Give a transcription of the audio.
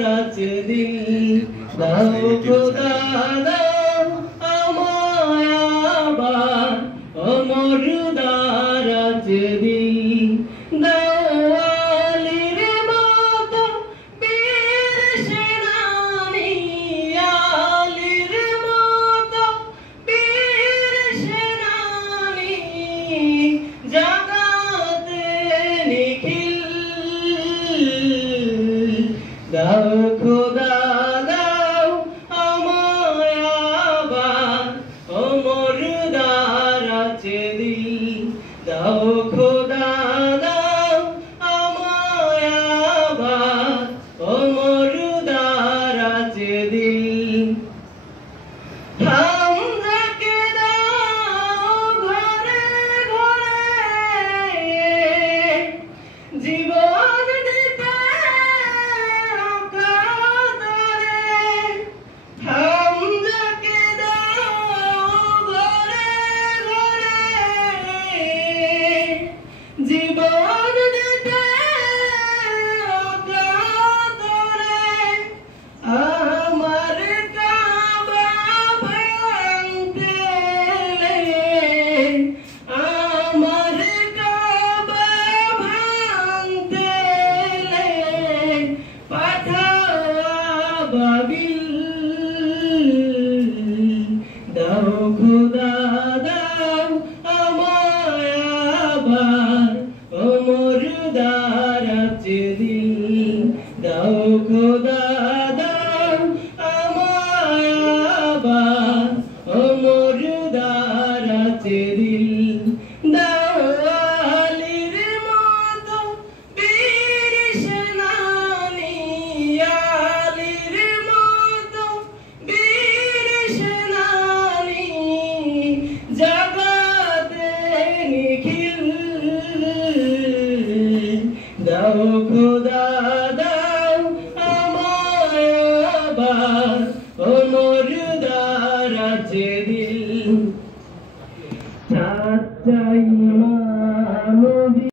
রাত দিন দাও খোদা দাও আমায় আবার অমর দারাত দিন দাও আলীর মতো বীর সেনানী আলীর মতো বীর সেনানী জাগাতে নিখিল দাও খোদা দাও আমায় আবার অমর দারাত দিন দাও খোদা দাও আমায় আবার অমর দারাত দিন হামজাকে দাও ঘরে ঘরে জীবন দিতে হামজাকে দাও ঘরে ঘরে জীবন দিতে অকাতরে আমার কাবা ভাঙতে আমার কাবা ভাঙতে পাঠাও বাবিল দাও খোদা দাও আমায় আবার অমর দারাত দিন দাও খোদা দাও আমায় আবার অমর দারাত দিন দাও আলীর মতো বীর সেনানী আলীর মতো বীর সেনানী জাগাতে নিখিল দাও খোদা দাও